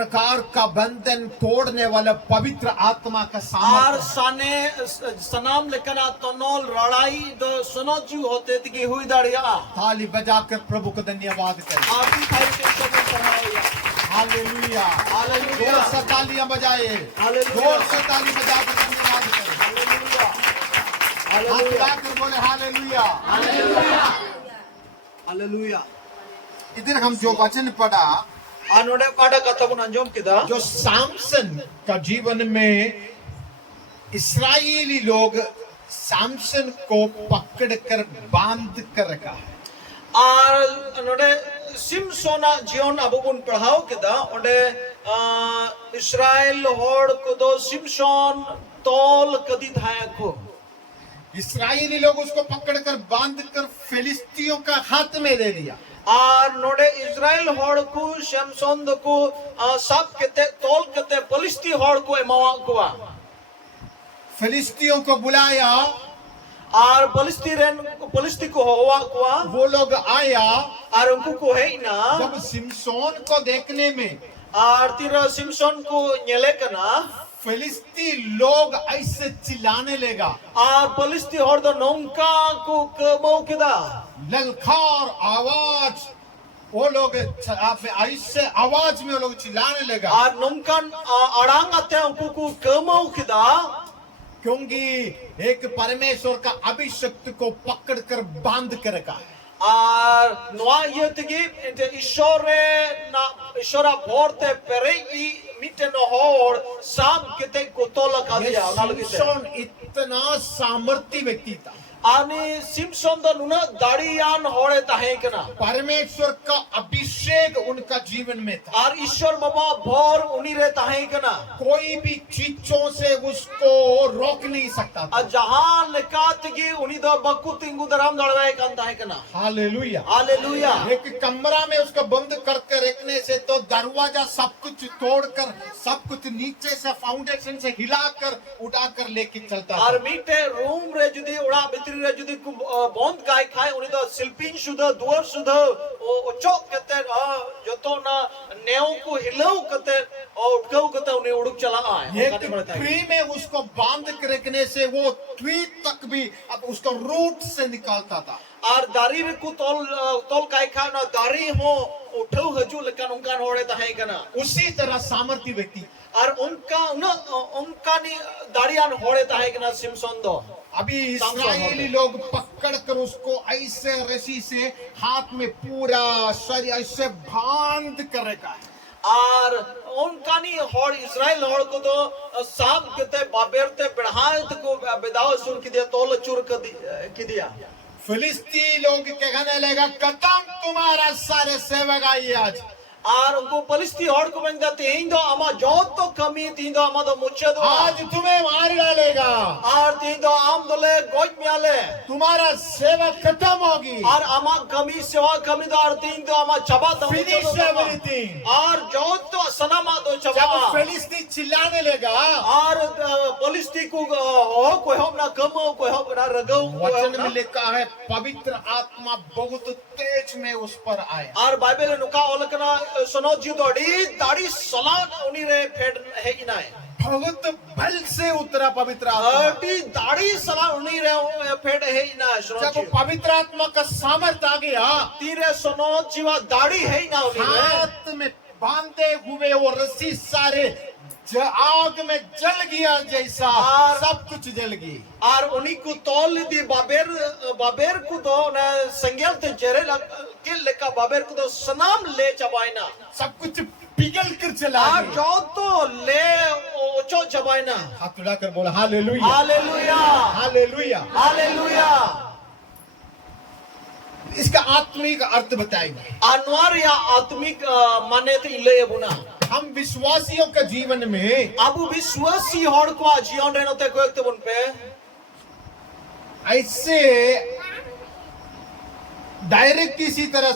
प्रकार का बंधन तोड़ने वाला पवित्र आत्मा का Ar सामर्थ्य sane sanam lekana tonol radai do sonoju hote tiki hui daria. ताली बजाकर प्रभु को धन्यवाद करें। Aapki thai ke sabon parhaya. Hallelujah, Hallelujah. जोर से तालियां बजाए, Hallelujah. जोर से ताली बजाकर धन्यवाद करें। Hallelujah. हाथ Hallelujah. उठाकर बोले हालेलुया। Hallelujah. इधर हम जो वचन पढ़ा, Anode pada kata pun anjom kita. जो सैमसन का जीवन में इस्राएली लोग सैमसन को पकड़कर बांध कर रखा है। Ar anode Simsona jion abu pun parhau kita. Onde Israel hord kudo Simson tol kadi thaya ko. इस्राएली लोग उसको पकड़कर बांधकर फिलिस्तियों का हाथ में दे दिया। Ar node Israel hord ku Samson ku sab kete tol kete Palisti hord ku emawa kuwa. फिलिस्तियों को बुलाया, Ar Palisti ko hawa kuwa. वो लोग आया। Ar unku ko heina. जब सिमसोन को देखने में Ar tira Simson ko nyele kana. फिलिस्ती लोग ऐसे चिल्लाने लगा, Ar Palisti hord do nongka ko kemau kita. ललकार आवाज, वो लोग ऐसे आवाज में वो लोग चिल्लाने लगा, Ar nongkan arang ate unku ko kemau kita. क्योंकि एक परमेश्वर का अभिषक्त को पकड़कर बांध कर रखा है। Ar noa ieu tigi ente ishora borte perei mite no hor sam kete kotola ये kadia nalu kite. सिमसोन इतना सामर्थी व्यक्ति था, Ani Simson do nuna dariyan hore tahe kana. परमेश्वर का अभिषेक उनका जीवन में था। Ar ishwar baba bhor uni re tahe kana. कोई भी चीजों से उसको रोक नहीं सकता था। A jahan leka tigi uni do bakku tingu daram dalwae kan tahe kana. Hallelujah. Hallelujah. एक कमरा में उसको बंद करके रखने से तो दरवाजा सब कुछ तोड़कर सब कुछ नीचे से फाउंडेशन से हिलाकर उठाकर लेके चलता था। Ar mite room re judi ora bitri re judi ku bond kai khai uni do silpin sudha duar sudha o chok kete joto na neo ku hilau kete o utkau kete uni uduk chala aaye. एक tree में उसको बांध के रखने से वो tree तक भी अब उसको रूट से निकालता था। Ar dari re ku tol kai khai na dari ho uthau haju lekan ungkan hore tahe kana. उसी तरह सामर्थ्य व्यक्ति Ar unka ni dariyan hore tahe kana Simson do. अभी इस्राएली लोग पकड़ कर उसको ऐसे रस्सी से हाथ में पूरा शरीर ऐसे बांध कर रखा है। Ar unkani hor Israel hor ko do sam kete baberte bedhayat ko bedao sur ki diya tol chur ki diya. फिलिस्ती लोग कहने लगा, खत्म तुम्हारा सारे सेवक आइए आज। Ar unko Palisti hor ko bangda tihindo ama jot to kami tihindo ama do muche do. आज तुम्हें मार डालेगा, Ar tihindo am dole goj miale. तुम्हारा सेवा खत्म होगी। Ar ama kami sewa kami do ar tihindo ama chaba do muche finish do. Everything. Ar jot to sanama do जब chaba. फिलिस्ती चिल्लाने लगा, Ar Palisti ku ho koi hom na kamo koi hom na ragau. वचन में लिखा है पवित्र आत्मा बहुत तेज में उस पर आया। Ar Bible nuka olakana sono judodi dari salan uni re fed hai inai. बहुत बल से उतरा पवित्र आत्मा। Arti dari salan uni re fed hai inai sono जब jiu. पवित्र आत्मा का सामर्थ आ गया, Tire sono jiwa dari hai na uni re. हाथ में बांधे हुए वो रस्सी सारे आग में जल गया जैसा सब कुछ जल गई। Ar uni ku tol di baber ku do na sangyal te jere ke leka baber ku do sanam le chabaina. सब कुछ पिघल कर चला Ar गया। jo to le ocho chabaina. हाथ उठाकर बोला हालेलुया, Hallelujah. हालेलुया। Hallelujah. इसका आत्मिक अर्थ बताएंगे। Anwar ya atmik mane te ile buna. हम विश्वासियों के जीवन में Abu biswasi hor ko jion reno te ko ekte bun pe. ऐसे डायरेक्ट किसी तरह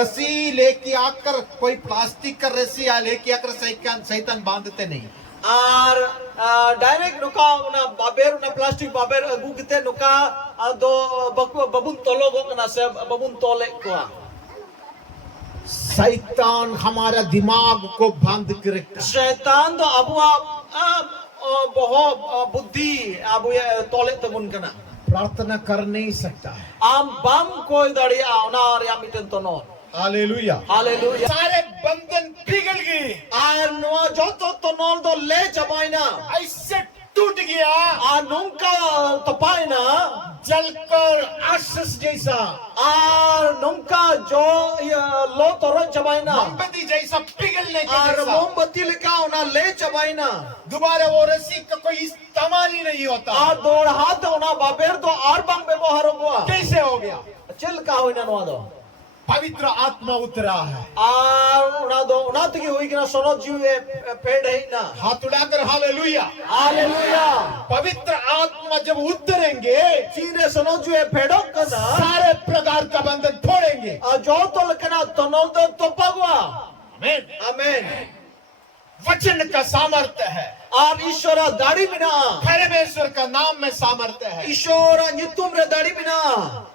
रस्सी लेके आकर कोई प्लास्टिक का रस्सी या लेके आकर शैतान बांधते नहीं। Ar direct nuka una baber una plastic baber agu kite nuka do babun tolo go na se babun tole ko. शैतान हमारा दिमाग को बंद कर रखता है। Syaitan do abu boho buddhi abu tolek tabun kana. प्रार्थना कर नहीं सकता है। Am bam koi dari ona ria miten tonol. Hallelujah. Hallelujah. सारे बंधन पिघल गए, Ar noa joto tonol do le jabaina. ऐसे टूट गया Ar nungka tapaina. जलकर आशीष जैसा, Ar nungka jo lo torot jabaina. मोमबत्ती जैसा पिघलने के Ar जैसा। mombati leka ona le jabaina. दोबारा वो रस्सी का कोई इस्तेमाल ही नहीं होता। Ar dor hat ona baber do ar bang bebohar gua. कैसे हो गया? Chel ka hoina noa do. पवित्र आत्मा उतरा है। Ar ona do ona tiki hui kina sonot jiwe ped hai na. हाथ उड़ाकर हालेलुया। Hallelujah. पवित्र आत्मा जब उतरेंगे, Chire sonot jiwe pedok kana. सारे प्रकार का बंधन फोड़ेंगे। Jo tol kana tonol do topagwa. आमीन। Amen. वचन का सामर्थ्य है, Ar ishora dari mina. परमेश्वर का नाम में सामर्थ्य है। Ishora nyitum re dari mina.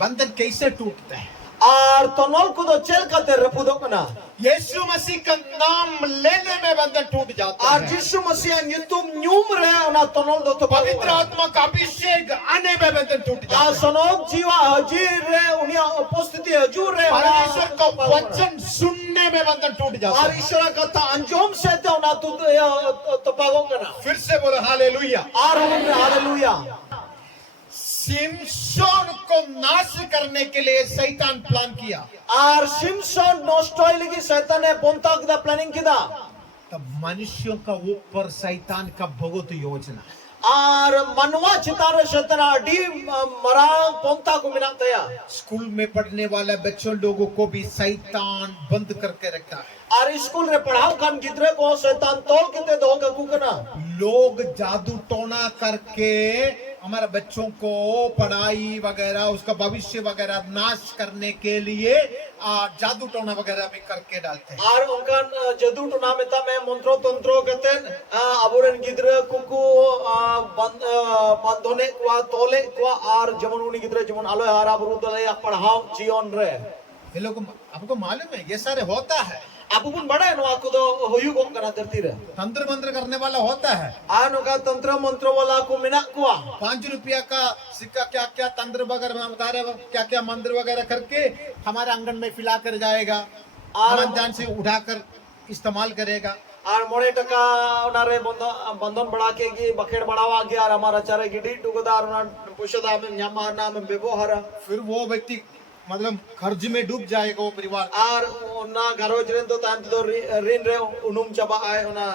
बंधन कैसे टूटते हैं? Ar tonol ko do chel kate repudok kana. यीशु मसीह का नाम लेने में बंधन टूट जाता Ar है। Jisu Masih nyitum nyum re ona tonol do पवित्र topagwa. आत्मा का अभिषेक आने में बंधन टूट जाता Ar है। sonot jiwa hajir re unia upostiti hajur re. परमेश्वर का वचन सुनने में बंधन टूट जाता Ar है। ishora kata anjom sete ona tu topagong kana. फिर से बोलो हालेलुया। Ar hallelujah. सिमशोन को नाश करने के लिए शैतान प्लान किया। Ar Simpson nostoi lagi setan e bontak da planning kida. तब मनुष्यों का ऊपर शैतान का बहुत योजना। Ar manwa chitare setan adi marang bontak ko minang taya. School में पढ़ने वाले बच्चों लोगों को भी शैतान बंद करके रखा है। Ar school re padhaw kan gidre ko setan tol kite do ga kukana. लोग जादू टोना करके हमारे बच्चों को पढ़ाई वगैरह, उसका भविष्य वगैरह नाश करने के लिए जादू टोना वगैरह भी करके डालते हैं। Ar unkan jadu to na meta me montro tontro keten aburen gidre kuku bandhone kwa tole kwa ar jemon uni gidre jemon aloy hara burudale padhaw jion re. ये लोग आपको मालूम है ये सारे होता है। Abu pun bada no aku do hoyu gong kana terti re. तंत्र मंत्र करने वाला होता है। Ano ka tantra mantra wala ko minak kwa. 5 रुपया का सिक्का क्या क्या तंत्र वगैरह में बता रहे, क्या क्या मंत्र वगैरह करके हमारे आंगन में फिला कर जाएगा, हम अनजान से उठाकर इस्तेमाल करेगा। Ar more taka onare bandhon bada ke gi bakhed badawa ge ar amara chare gidi tugudar na pushada me nyama na me bebohara. फिर वो व्यक्ति मतलब कर्ज में डूब जाएगा वो परिवार। Ar na garoj ren to tan to rin re unum chaba ai ona.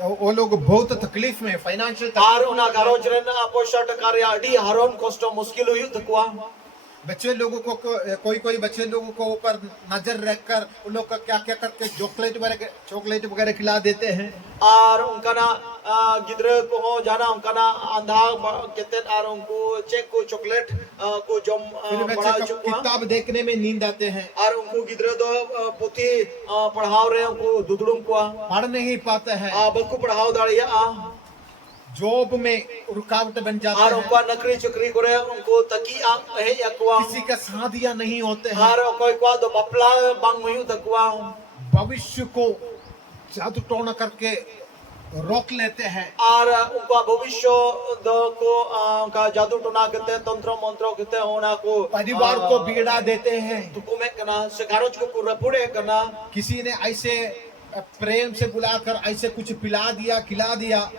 वो लोग बहुत तकलीफ में, financial Ar ona garoj ren posha takarya adi haron kosto muskil huyu takwa. बच्चे लोगों को कोई कोई बच्चे लोगों को ऊपर नजर रखकर उन लोग का क्या क्या करके चॉकलेट वगैरह खिला देते हैं। Ar unkana gidre ko ho jana unkana andha keten ar unku check ko chocolate ko jom फिर bada बच्चे chukwa. किताब देखने में नींद आते हैं, Ar unku gidre do puthi padhaw re unku dudulum kwa. पढ़ नहीं पाते हैं, Baku padhaw daliya. जॉब में रुकावट बन जाता Ar है, unku nakri chukri kore unku taki he yakwa. किसी का शादियां नहीं होते हैं, Ar koi kwa do bapla bang huyu takwa. भविष्य को जादू टोना करके रोक लेते हैं। Ar unka bhavishya do ko ka jadu tona kete tantra mantra kete ona ko परिवार को बिगड़ा देते हैं। tukume kana se garoj ko pure kana. किसी ने ऐसे प्रेम से बुलाकर ऐसे कुछ पिला दिया, खिला दिया,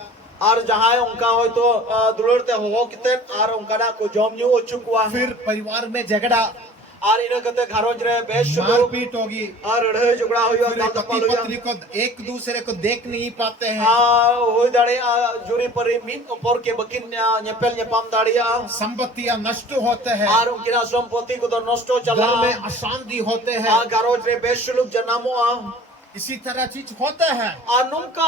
Ar jahay unka hoyto dulurte ho kiten ar unka na ko jom nyu ochukwa. फिर परिवार में झगड़ा, Ar ina kete garoj re besh lo मारपीट होगी, ar rhe jogda hoyo फिर dal पति tapal पत्नी hoyo. को एक दूसरे को देख नहीं पाते हैं, Hoy dare juri pari min por ke bakin nyepel nyepam daria. संपत्तियां नष्ट होते हैं, Ar unkina sampati ko do nosto घर में chala. अशांति होते हैं, Garoj re besh luk janamo. इसी तरह चीज होता है। Nungka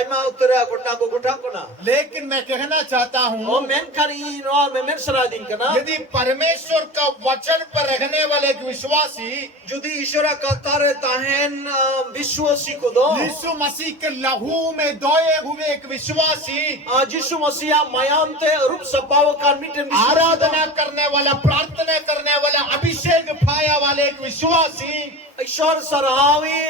aima utara guna ko gutak kana. लेकिन मैं कहना चाहता O हूँ, men kan I no men saradin kana. यदि परमेश्वर का वचन पर रहने वाले एक विश्वासी Judi ishora katare tahen vishwasi ko do. यीशु मसीह के लहू में धोए हुए एक विश्वासी, Jishu Masiha mayam te rup sabaw kan miten आराधना करने वाला, प्रार्थना करने वाला, अभिषेक पाया वाले एक विश्वासी, ईश्वर सरावी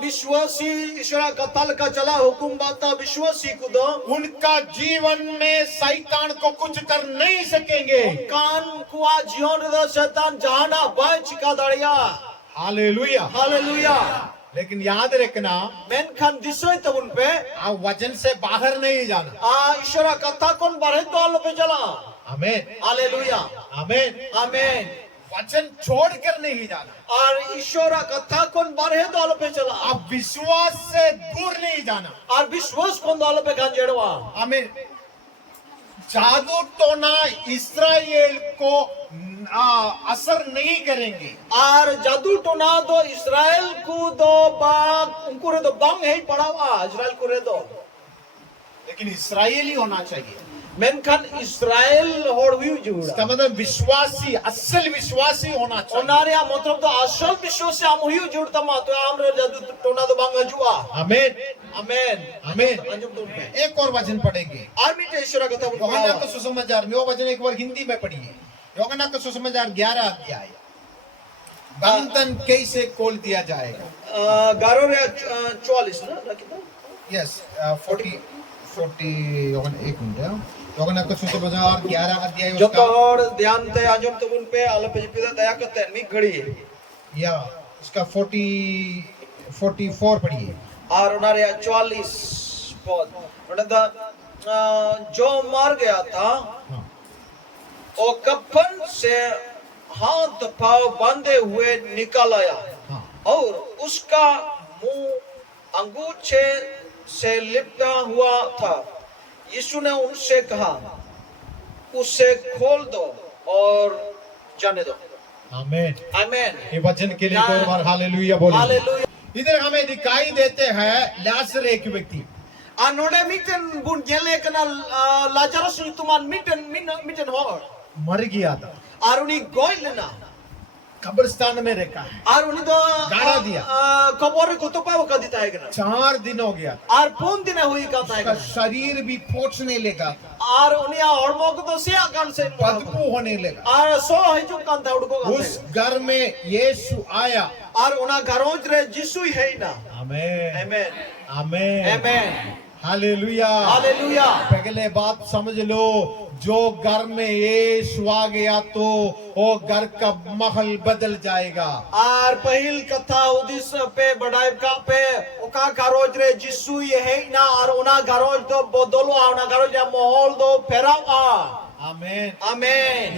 विश्वासी ईश्वर कतल का चला हुकुम बाता विश्वासी को दो उनका जीवन में शैतान को कुछ कर नहीं सकेंगे। कान कुआ जीवन द शैतान जहाना बाय चिका दड़िया। हालेलुया। हालेलुया। लेकिन याद रखना, मेन खान दिसोय तब उन पे आप वचन से बाहर नहीं जाना। ईश्वर कथा कौन बारे तो आलो पे चला। आमीन। हालेलुया। आमीन। आमीन। वचन छोड़ कर नहीं जाना और ईश्वर कथा कौन बारे तो आलो पे चला। अब विश्वास से दूर नहीं जाना। और विश्वास कौन आलो पे खान जेड़वा। आमीन। जादू टोना इस्राएल को असर नहीं करेंगे। और जादू टोना दो इस्राएल को दो बाग उनको रे दो बांग है पड़ावा इस्राएल को रे दो। लेकिन इस्राएली होना चाहिए। मेनखान इस्राएल होड़ हुई जुड़ा। इसका मतलब विश्वासी, असल विश्वासी होना चाहिए। ओनारिया मतलब तो असल विश्वासी हम हुई जुड़ता मा तो आमरे जादू टोना दो बांग जुआ। आमीन। आमीन। आमीन। अंजुम तुम पे एक और वचन पढ़ेंगे। आर्मी ईश्वर कथा यूहन्ना का सुसमाचार में वो वचन एक बार हिंदी में पढ़िए। यूहन्ना का सुसमाचार 11 अध्याय। बंधन कैसे खोल दिया जाएगा। 11:44 ना कितना? यस 40 एक मिनट। यूहन्ना का सुसमाचार 11 अध्याय जो उसका तोड़ ध्यान ते अंजुम तुम पे आलो पे जिपिदा दया करते मी घड़ी या उसका 44 पढ़िए। और उनारे 44 पद उन्हें जो मर गया था हाँ। वो कफन से हाथ पांव बांधे हुए निकल आया हाँ। और उसका मुंह अंगूछे से लिपटा हुआ था। यीशु ने उनसे कहा उसे खोल दो और जाने दो। आमीन। आमीन। ये वचन के लिए एक और बार हालेलुया बोलो। हालेलुया। इधर हमें दिखाई देते हैं लाजर एक व्यक्ति। नोडे मिटन बुन गेले कना लाजरस तुमान मिटन हो मर गया था और उन्हीं गोय लेना कब्रिस्तान में रखा है। और उन्हीं तो गाड़ा दिया। कबर को तो पाव का देता है कना 4 दिन हो गया। और 5 दिन हुई का था उसका शरीर भी पोछने लगा और उन्हीं और को तो से कान से बदबू होने लगा। और सो है जो कान था उड़को उस घर में यीशु आया और उना घरों रे यीशु ही है ना। आमीन। आमीन। आमीन। आमीन। हालेलुया। हालेलुया। पहले बात समझ लो, जो घर में यीशु आ गया तो वो घर का महल बदल जाएगा। और पहल कथा उदिस पे बढ़ाई का पे ओका घरोज रे जिसु ये है ना और उना घरोज दो बदलो उना घरोज या माहौल दो फेराव। आमीन। आमीन।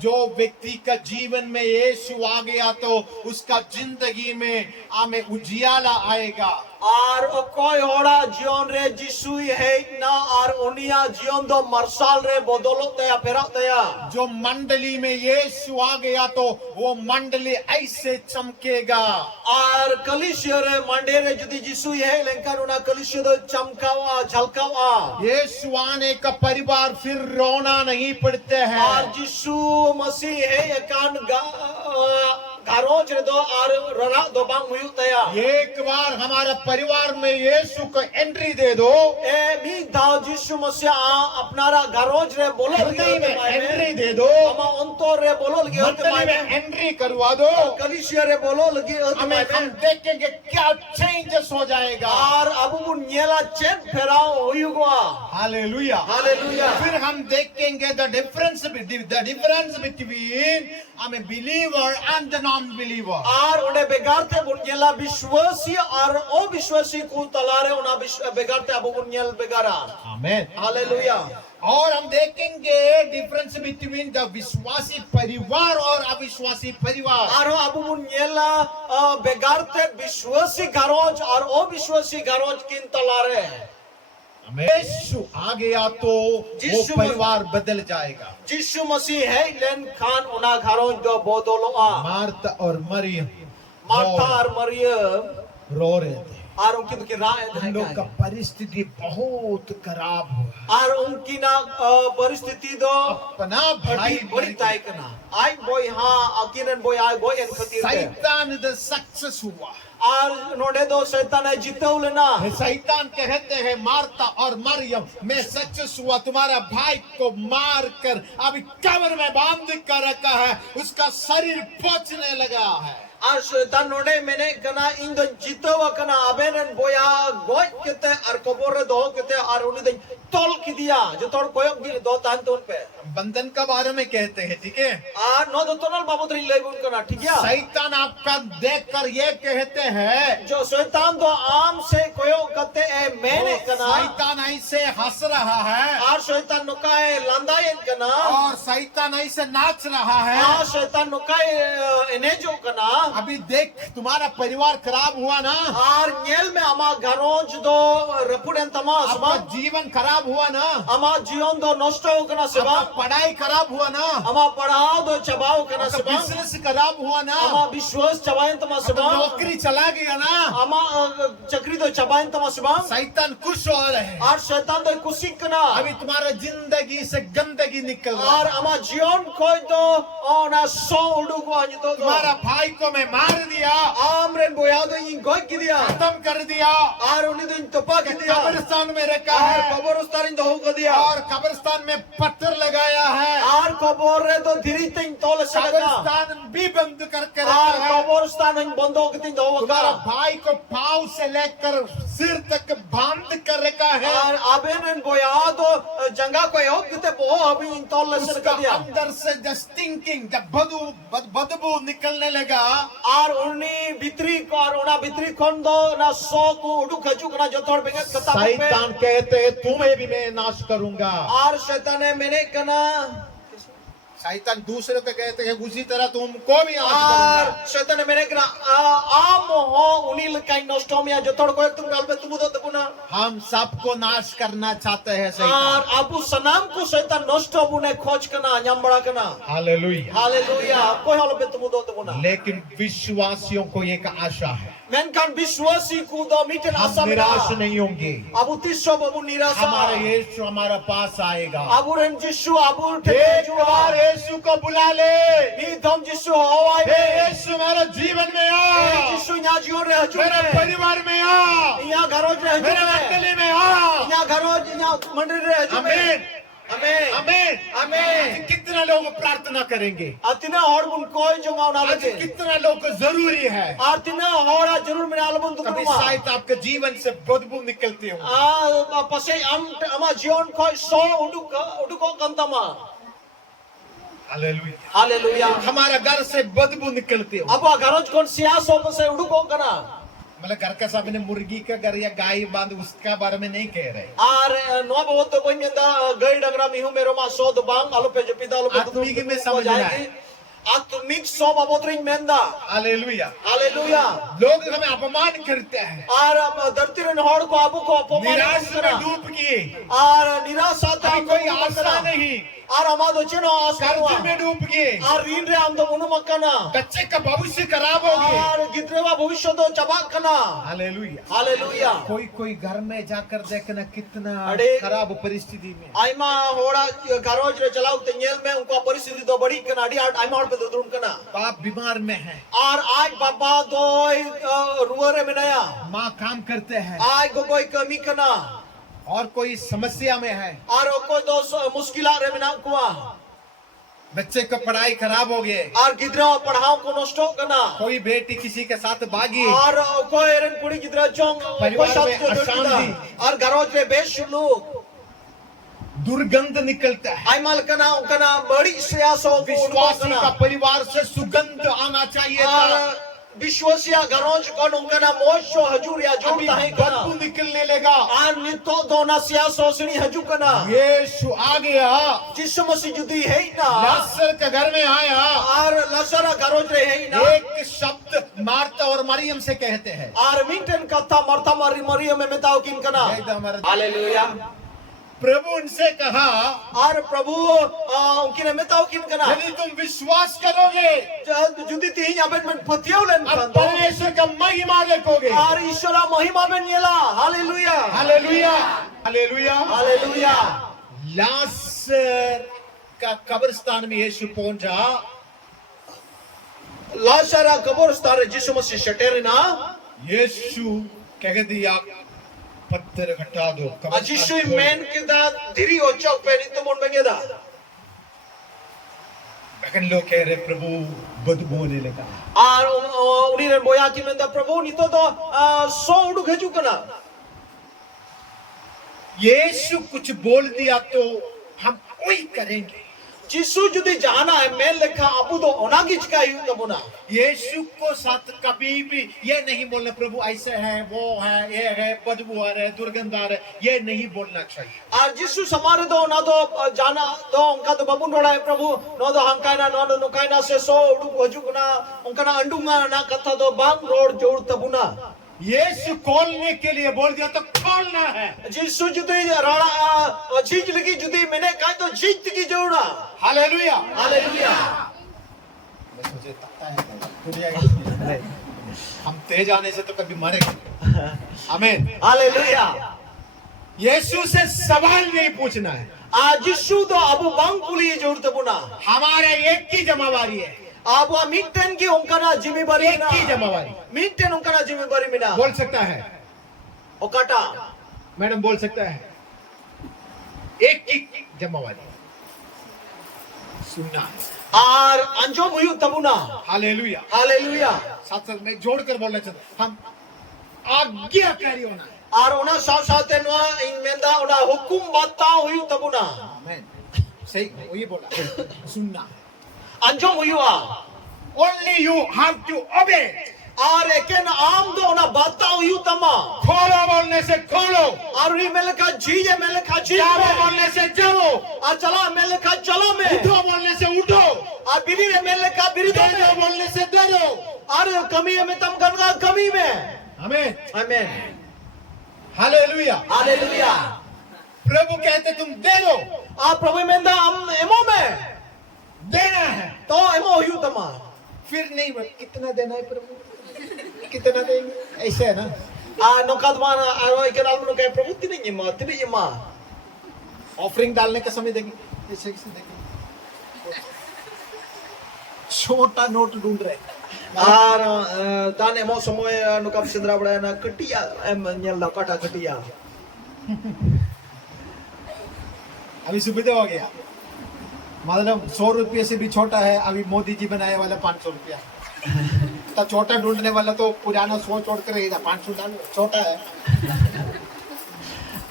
जो व्यक्ति का जीवन में यीशु आ गया तो उसका जिंदगी में हमें उजियाला आएगा। और कोई होड़ा जीवन रे जिसु है ना और उनिया जीवन दो मरसाल रे बदलो तया फेराव तया। जो मंडली में यीशु आ गया तो वो मंडली ऐसे चमकेगा। और कलिसिया रे मंडे रे जुदी जिसु है लेकिन उना कलिसिया दो चमकावा झलकावा। यीशु आने का परिवार फिर रोना नहीं पड़ते हैं। और जिसु मसीह है ये कान घरोज रे दो और ररा दो बांग हुई तया। एक बार हमारे परिवार में यीशु को एंट्री दे दो। ए मी दाव जिसु मसीह अपनारा घरोज रे बोलो हृदय में एंट्री दे दो। हम अंतर रे बोलो लगी होते मंडली में एंट्री करवा दो। कलिसिया रे बोलो लगी होते हम देखेंगे क्या चेंजेस हो जाएगा। और अब वो नीला चेन फेराव होयुगा। हालेलुया। हालेलुया। फिर हम देखेंगे the difference between believer and the non believer. और उन्हें बेगारते बुनियाला विश्वासी और अविश्वासी को तलारे उन्हें बेगारते अब बुनियाल बेगारा। आमीन। हालेलुया। और हम देखेंगे डिफरेंस बिटवीन द विश्वासी परिवार और अविश्वासी परिवार। और अब बुनियाला बेगारते विश्वासी घरोज और अविश्वासी घरोज किन तलारे। यीशु आ गया तो वो परिवार बदल जाएगा। यीशु मसीह है लेन खान उना घरोज दो बोदलो आ। मार्था और मरियम। मार्था और मरियम रो रहे थे। Ar unkin ki ra हम लोग का परिस्थिति बहुत खराब हुआ। Ar unkin na paristhiti do अपना भाई body tai kana. Ai boy ha akinan boy ai boy en khatir. शैतान इधर सक्सेस हुआ। Ar node do shaitan ai jitau lena. शैतान कहते हैं मार्ता और मरियम मैं सक्सेस हुआ, तुम्हारा भाई को मार कर अभी कब्र में बांध कर रखा है, उसका शरीर पचने लगा है। Ar shaitan node mene kana indo jitau kana abenen boy a boy kete ar kobor do kete ar uni den tol kidia. Jo tor koyok gi do tan ton pe. बंधन का बारे में कहते हैं, ठीक है। Ar no do tonal babotri lebun kana ठीक है। शैतान आपका देखकर ये कहते हैं, जो शैतान तो आम से कोयो कते ए मैंने कना शैतान ऐसे हंस रहा है आर शैतान नुकाए लंदायन कना और शैतान ऐसे नाच रहा है। आर शैतान नुकाए इन्हें जो कना अभी देख तुम्हारा परिवार खराब हुआ ना, आर न्यल में अमा घरोंज दो रपुडन तमा आपका सबा जीवन खराब हुआ ना, अमा जीवन दो नष्ट हो कना सबा आपका पढ़ाई खराब हुआ ना, अमा पढ़ाओ दो चबाओ कना आपका सबा बिजनेस खराब हुआ ना, अमा विश्वास चबायन तमा आपका सबा नौकरी चला गया ना, अमा चक्री दो चबायन तमा सबा शैतान खुश हो रहे हैं। आर शैतान दो कुसी कना अभी तुम्हारा जिंदगी से गंदगी निकल रहा आर है। अमा जीवन कोई तो ना सो उड़ू को आज तो तुम्हारा भाई को मैं मार दिया, आमरेन बोया तो इन गोई की दिया खत्म कर दिया, आर उन्हीं तो इन तपा की दिया कब्रिस्तान में रखा आर है कबर उस्तार इन दो को दिया और कब्रिस्तान में पत्थर लगाया है, आर कबर रे तो धीरे तीन तोल से लगा कब्रिस्तान भी बंद करके आर रखा है। कबर उस्तार इन बंदों की तीन दो का तुम्हारा भाई को पाँव से लेकर सिर तक बांध कर रखा है, आर आबेन इन बोया तो जंगा को यो किते बो अभी इन तोल से उसका लगा दिया अंदर से जब स्टिंकिंग जब बदबू निकलने लगा, आर उन्हीं भीतरी को आर उना भीतरी खोन दो ना सो को उड़ू खचू कना जो थोड़ बेंगे कता शैतान कहते हैं तुम्हें भी मैं नाश करूंगा। आर शैतान ने मैंने कना शैतान दूसरे को कहते हैं उसी तरह तुमको भी नाश आर करूंगा। शैतान ने मैंने कना आम हो उन्हीं लकाई नष्टोमिया जो थोड़ को एक तुम गल पे तुम दो तबुना हम सबको नाश करना चाहते हैं आर शैतान। अबू सनाम को शैतान नष्टो बुने खोज कना न्यामबड़ा कना हालेलुया। हालेलुया कोई हाल पे तुम दो तबुना लेकिन विश्वासियों को एक आशा है, मेनकान विश्वासी को दो मीटन आशा हम निराश नहीं होंगे। अबू तिस्सो बबू निराशा हमारा यीशु हमारा पास आएगा। अबू रन जिसु अबू एक बार यीशु को बुला ले, नी धम जिसु हवाई हे यीशु मेरे जीवन में आ, जिसु न्या जीवन रे हजू मेरे परिवार में आ, यहाँ घरोज रे हजू मेरे मंडली में आ। यहाँ घरोज यहाँ मंदिर रे हजू आमीन आमीन आमीन आमीन कितना लोग प्रार्थना करेंगे, अतिना और बुन कोई जो मावना आज लगे कितना लोग को जरूरी है। अतिना होरा जरूर मेरे आलबन कभी तुकुमा शायद आपके जीवन से बदबू निकलती हो, पसे अमा जीवन कोई सो उडुको कंतमा हालेलुया। हालेलुया हमारा घर से बदबू निकलती हो। अब घरोज कौन सियासो पसे उडुको कना मतलब घर का सामने मुर्गी का घर या गाय बांध उसका बारे में नहीं कह रहे। आर नो बहुत तो कोई मेंदा गई डंगरा मिहु मेरो मा सो दबांग आलो पे जपिदा आलो पे आत्मिक में समझ रहा है। आत्मिक सो बाबोत्रिंग मेंदा हालेलुया। हालेलुया लोग हमें अपमान करते हैं, आर दर्तिरन होड़ को आपु को अपमान निराश में करा डूब गए, आर निराशा अभी कोई आशा नहीं, आर अमादो चेनो आशा कर्ज में डूब गए, आर रीन रे आम तो मुनु मक्कना बच्चे का भविष्य खराब हो गया। आर गिद्रेवा भविष्य तो चबाक कना हालेलुया। हालेलुया कोई घर में जाकर देखना कितना अरे खराब परिस्थिति में। आइमा होड़ा घरोज रे चलाऊ तेल में उनको परिस्थिति तो बड़ी कनाडी आइमा होड़ पे तो दुरुम कना बाप बीमार में है, और आज बाबा दो रुअरे में नया माँ काम करते हैं, आज को कोई कमी कना और कोई समस्या में है, और कोई दो मुश्किल रे में ना कुआ बच्चे का पढ़ाई खराब हो गए, और गिद्रा पढ़ाओ को नष्टो कना कोई बेटी किसी के साथ भागी, और कोई रन कुड़ी गिद्रा चोंग परिवार में अशांति और घरोज रे बेशुलू दुर्गंध निकलता है। आई माल कना कना बड़ी सियासो विश्वासी का परिवार से सुगंध आना चाहिए और था, विश्वासिया घरोज को कना मोशो हजूरिया जो अभी ताहे बदबू कना निकलने लगा। आन नितो दोना सियासो सनी हजू कना यीशु आ गया, जिसु मसीह जुदी है ना लाजर के घर में आया, और लसरा घरोज रे है ना एक शब्द मार्ता और मरियम से कहते हैं, और मिंटन कथा मरता मरियम में मेताओ किन कना हालेलुया प्रभु उनसे कहा, और प्रभु उनकी मेताओ किन कना यदि तुम विश्वास करोगे जुदी ती यहाँ पे मन पतियों लेन अब परमेश्वर का महिमा देखोगे। Ar Ishwara mahima ben yela. Hallelujah. Hallelujah, hallelujah. Hallelujah. लाजर का कब्रिस्तान में यीशु पहुंचा। Lazara kaborstare Jisu Masih shaterina. यीशु कह दिया पत्थर हटा दो, कब्रिस्तान Ajishu खोल दो। men kita diri ochak penito mon bengeda. लेकिन लोग कह रहे प्रभु बदबू होने लगा। Ar uni ren boya ki menda Prabhu nito to so udu heju kana. यीशु कुछ बोल दिया तो हम वही करेंगे। Jisu judi jana hai men lekha abu do onagi chika yu tabuna. यीशु को साथ कभी भी ये नहीं बोलना प्रभु ऐसे है, वो है, ये है, बदबू आ रहा है, दुर्गंध आ रहा है, ये नहीं बोलना चाहिए। Ar Jisu samare do na do jana do onka do babun roda hai Prabhu no do hankaina no do nukaina se so udu heju kana onka na andunga na katha do bang road jor tabuna. यीशु खोलने के लिए बोल दिया तो खोलना है। Jisu judi rana chij lagi judi mene kai to chij ki jorna. Hallelujah. Hallelujah. मैं सोचे तकता है दुनिया की हम तेज आने से तो कभी मरेंगे। आमीन। Hallelujah. यीशु से सवाल नहीं पूछना है। Jisu do abu bang kuli jor tabuna. हमारे एक की जिम्मेवारी है, Abu mitten ki onka na जिम्मेवारी एक की जिम्मेवारी। mitten onka na जिम्मेवारी mina. बोल सकता है Okata. मैडम, बोल सकता है एक की जिम्मेवारी सुनना है। Ar anjom huyu tabuna. Hallelujah. Hallelujah. साथ साथ में जोड़कर बोलना चाहता हम आज्ञाकारी होना है। Ar ona saate noa in menda ona hukum bata huyu tabuna. आमीन। सही वही बोला, सुनना। Anjom huyu a. Only you have to obey। Ar eken am do ona bata huyu tama. खोलो बोलने से खोलो, Ar uni meleka jije meleka जाओ jije. बोलने से जाओ, Ar chala meleka chala me. उठो बोलने से उठो, Ar biri re meleka biri they do दो me. बोलने से दे दो। Ar kami me tam karna kami me. आमीन। Amen. हालेलुया। Hallelujah. प्रभु कहते तुम दे दो, Ar Prabhu menda am emo me. देना है। To emo huyu tama. फिर नहीं बोल कितना देना है प्रभु, कितना देंगे, ऐसे है ना। Nokat mana aro ikan almu kay Prabhu tini yema. Offering डालने का समय देंगे, ऐसे ऐसे देंगे। छोटा नोट ढूंढ रहे हैं। Ar dan emo semoy nukap sendra bada na ketia em nyel da kata ketia. अभी सुविधा हो गया, मतलब 100 रुपये से भी छोटा है। अभी मोदी जी बनाए वाला 500 रुपया, तो छोटा ढूंढने वाला तो पुराना 100 छोड़ कर रहेगा, 500 डालो, छोटा है।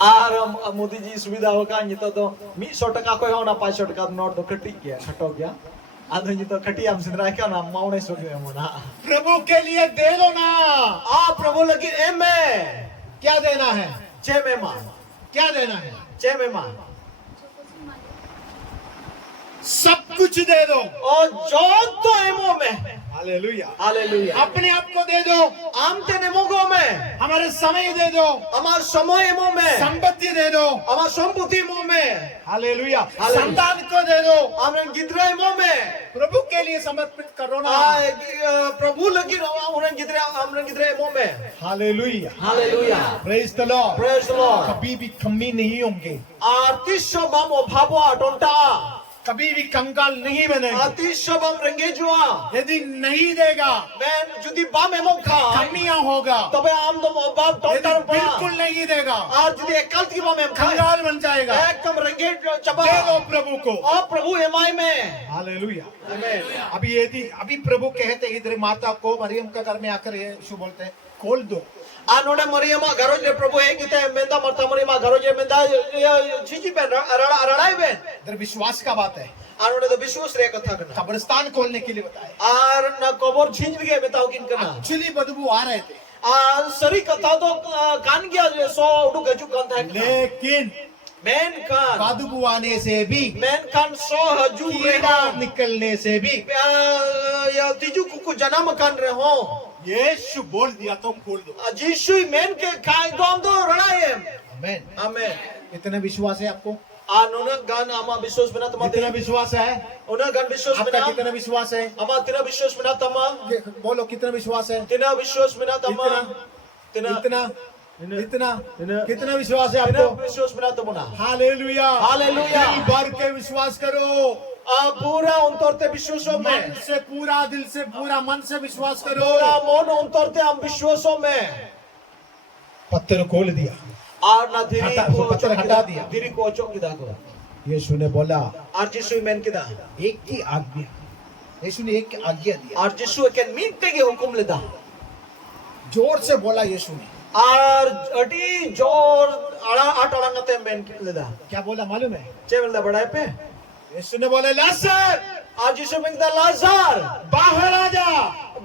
Ar Modi ji subida hoka nyito to 100 taka ko hona 500 taka note do keti gya khato gya. Ado nyito keti am sendra kya na maune so gya mona. प्रभु के लिए दे दो ना। Prabhu lagi eme. क्या देना है, Che mema. क्या देना है, Che mema. सब कुछ दे दो। O joto emo me. Hallelujah. Hallelujah. अपने आप को दे दो, Am ten emo go me. हमारे समय दे दो, Amar samoy emo me. संपत्ति दे दो। Amar samputi emo me. Hallelujah. Hallelujah. संतान को दे दो, Amren gidra emo me. प्रभु के लिए समर्पित करो ना। Prabhu lagi amren gidra emo me. Hallelujah. Hallelujah. Praise the Lord. Praise the Lord. कभी भी कमी नहीं होंगे, Artishobam obhabo atonta. कभी भी कंगाल नहीं बनेंगे। Artishobam rengejua. यदि नहीं देगा, Men judi bam emo kha. कमियां होगा। Tobe am dom obhab यदि tontar बिल्कुल pa. नहीं देगा, Ar judi ekalt ki bam em kha. कंगाल बन जाएगा। Ekdam renge chaba. दे दो प्रभु को। O Prabhu emai me. Hallelujah. Amen. अभी प्रभु कहते हैं इधर माता को मरियम के घर में आकर ये शु बोलते हैं खोल दो। Anode Mariama garoj le Prabhu hai kite menda Martha Mariama garoj le menda chiji ben aradai ben. इधर विश्वास का बात है। Anode to vishwas re katha kana. कब्रिस्तान खोलने के लिए बताया। Ar na kobor chhinj ge betao kin kana. Actually बदबू आ रहे थे, Sari katha to kan gya so udu gaju kan tha. लेकिन Men kan. बदबू आने से भी, Men kan so haju कीड़ा reha. निकलने से भी Ya tiju kuku janam kan reho. यीशु बोल दिया तो खोल दो। Jishu men ke kai gom do ranayem. आमीन। Amen. इतना विश्वास है आपको? Nuna gan ama visos mena tama कितना विश्वास है Una gan visos आपका mena कितना विश्वास है ama tina visos mena tama बोलो कितना विश्वास है tina visos mena tama इतना tina इतना इतना- कितना विश्वास है tina आपको visos mena tamuna hallelujah hallelujah. दिल भर के विश्वास करो pura ontorte visoso मन me से पूरा दिल से पूरा मन से विश्वास करो pura mon ontorte am visoso me पत्थर खोल दिया ar na diri हटा- ko पत्थर ochok हटा kida दिया। diri ko ochok kida ko यीशु ने बोला ar jisu men kida एक की आज्ञा यीशु ने एक की आज्ञा दिया ar jisu ken minte ge hukum leda जोर से बोला यीशु ने ar adi jor ala atala ngate men leda क्या बोला मालूम है chevel da badai pe यीशु ने बोला लाजर ar jisu men kida lazar बाहर आ जा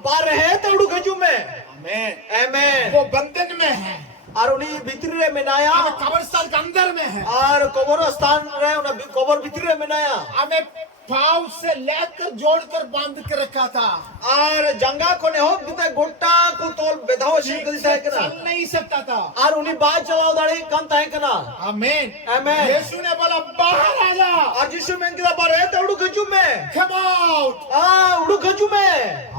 bar he taudu gaju me amen amen वो बंधन में है ar uni bitri re menaya हमें कब्रिस्तान के अंदर में है ar kobor stan re una kobor bitri re menaya हमें पाँव से लेकर जोड़कर बांध के रखा था ar janga ko ne hok bita gotta ko tol bedhaw shin kadi sai kana चल नहीं सकता था ar uni ba chalao dare kan tai kana आमेन Amen. यीशु ने बोला बाहर आ जा ar jisu men kida bar he taudu gaju me come out udu gaju me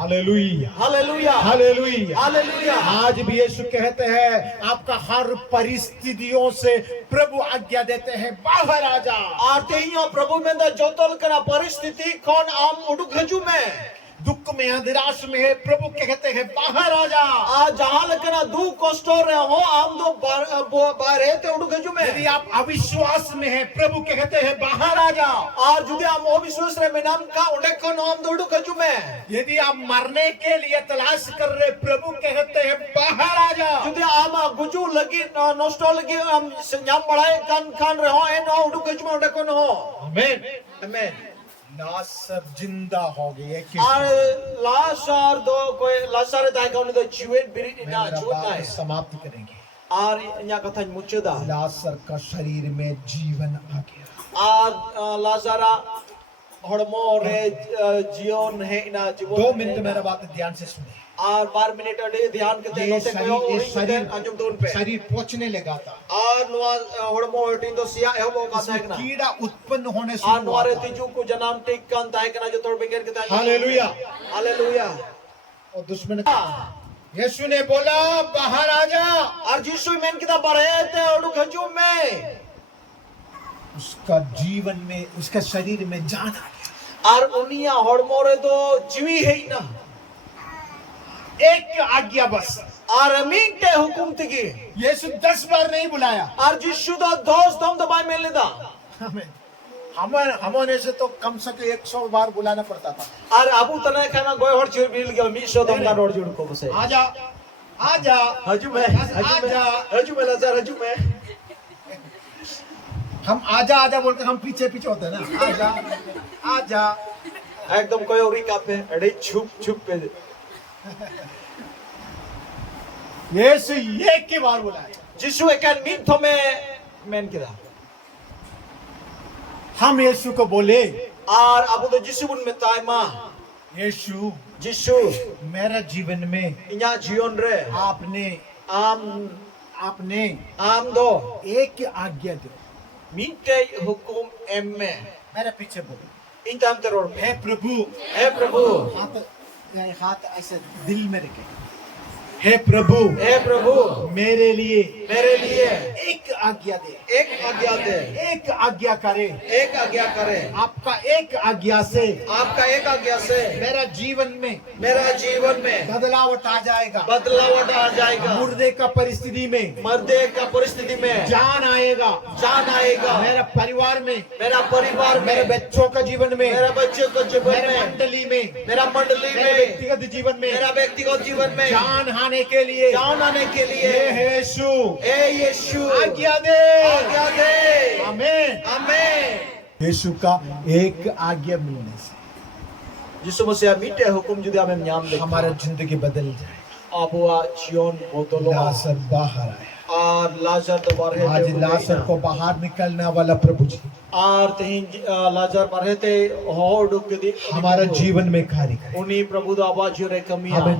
hallelujah hallelujah hallelujah hallelujah आज भी यीशु कहते हैं आपका हर परिस्थितियों से प्रभु आज्ञा देते हैं बाहर आ जा ar tehiya prabhu men da jotol kana paristhiti kon am udu gaju me दुख में है निराश में है प्रभु कहते हैं बाहर आ जा a jahan lekana du kosto re ho am do bar he te udu gaju me यदि आप अविश्वास में हैं प्रभु कहते हैं बाहर आ जा ar judi am obishwas re menam ka onde kon am do udu gaju me यदि आप मरने के लिए तलाश कर रहे प्रभु कहते हैं बाहर आ जा judi am guju lagi nosto lagi am nyam badai kan re ho en udu gaju me onde kon ho amen amen लाजर जिंदा हो गए ar lasar do koi lasar dai ka uni do jiwen biri na jut na hai समाप्त करेंगे ar nya katha muchda लाजर का शरीर में जीवन आ गया ar lazara hormo re jion he na jibon 2 minute मेरा बात ध्यान से सुनिए ar 12 minute ade dhyan kate ये note koyo uri शरीर anjum don pe शरीर पहुंचने लगा था ar noa hormo tin do sia ehbo ka sai kana कीड़ा उत्पन्न होने ar शुरू noa हुआ re था। tiju ku janam tik kan tai kana jo tor benger kita hallelujah hallelujah और दुश्मन यीशु ने बोला बाहर आ जा ar jisu men kita barete odu khaju me उसका जीवन में उसका शरीर में जान आ गया ar unia hormo re do jiwi hei na एक आज्ञा बस ar minte hukum tigi यीशु 10 बार नहीं बुलाया ar jisu da dos dom da bai mele da हमारे से तो कम से कम 100 बार बुलाना पड़ता था ar abu tanai kana goy hor chir bil gel mi so dom da rod jud ko bose आजा आजा haju me lazar haju me हम आजा आजा बोलकर हम पीछे पीछे होते हैं ना आजा आजा ekdom koy uri kape ade chup chup pe यीशु एक की बार बुलाया jisu ekan min thome men kida हम यीशु को बोले ar abu do jisu bun metai ma Yeshu jisu मेरा जीवन में inya jion re आपने am do एक आज्ञा दो minte hukum emme मेरे पीछे बोलो intam teror me हे प्रभु हे prabhu हाथ ऐसे दिल में रखे हे प्रभु हे prabhu मेरे लिए मेरे लिए एक आज्ञा दे एक आज्ञा दे एक आज्ञा करे एक आज्ञा करे आपका एक आज्ञा से आपका एक आज्ञा से मेरा जीवन में मेरा जीवन में बदलावट आ जाएगा बदलावट आ जाएगा मुर्दे का परिस्थिति में मर्दे का परिस्थिति में जान आएगा जान आएगा मेरा परिवार में मेरा परिवार में मेरे बच्चों का जीवन में मेरा बच्चे को जीवन मेरे में मंडली में मेरा मंडली मेरे में व्यक्तिगत जीवन में मेरा व्यक्तिगत जीवन में जान आने के लिए जान आने के लिए ये यीशु ए यीशु आज्ञा दे आज्ञा दे आमीन आमीन यीशु का एक आज्ञा मिलने से जिसु मसीह मीटे हुकुम जुदे हमें न्याम दे हमारा जिंदगी बदल जाए आबुआ जीवन बोतलो लाजर बाहर आया और लाजर दोबार है आज लाजर को बाहर निकलने वाला प्रभु जी और तें लाजर बाहर है ते हो डुक दी हमारा जीवन में कार्य करे उन्हीं प्रभु दा आवाज रे कमी हमें